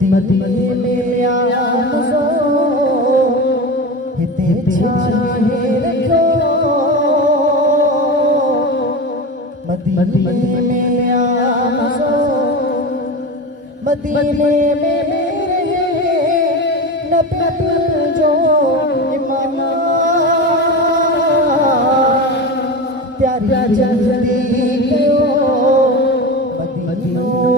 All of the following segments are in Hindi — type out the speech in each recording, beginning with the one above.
मदीने में आमज़ो हिते छाहे रखो मदीने में आमज़ो मदीने में मेरे नबी जो इमाम प्यारी जल्दी कयो मदीनो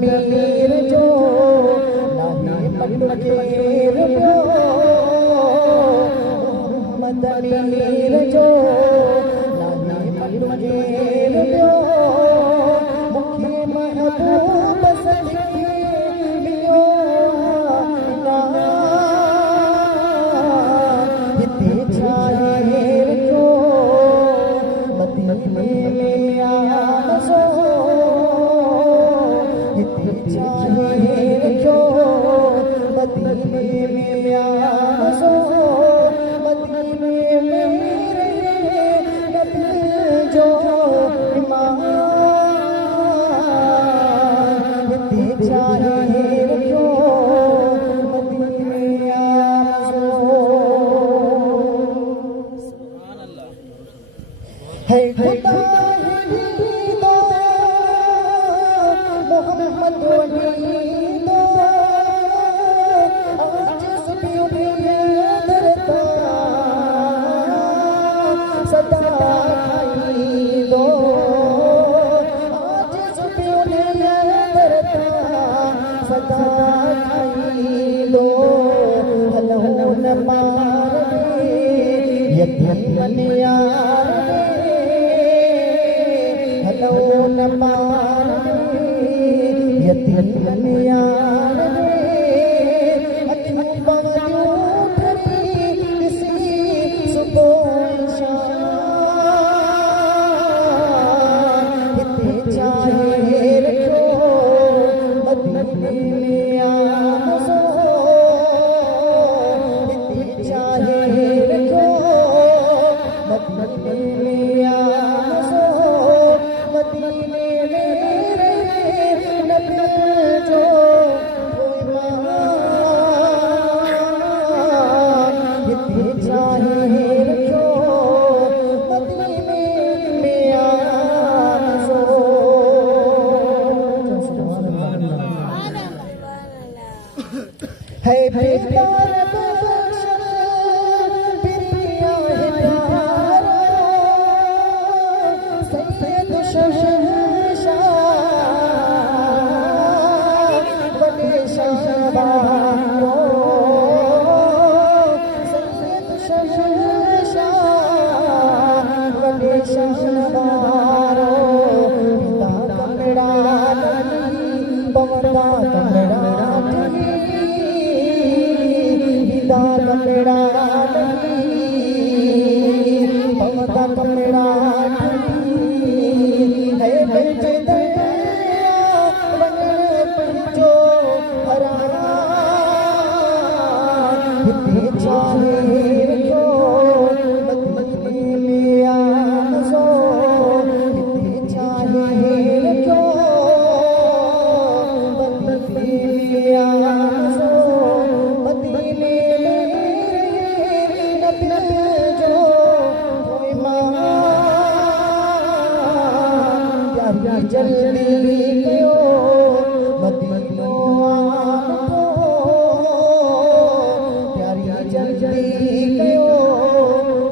मीर जो लाही पटकेर मीर जो लाही पटकेर मुखे महबूब सदके मियो हिते छाहे जो मदीने में आमज़ो मदीने में आमज़ो मदीने में मेरे नबी जो इमाम हिते छाहे रखो मदीने में आमज़ो है खुदा मोहम्मद वली जल्दी कयो मदीनो आनो प्यारी जल्दी कयो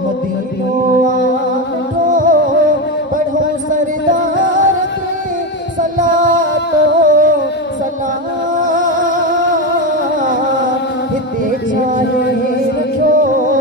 मदीनो आनो पढ़ो सरदार की सलातो सलाम हिते छाए रखो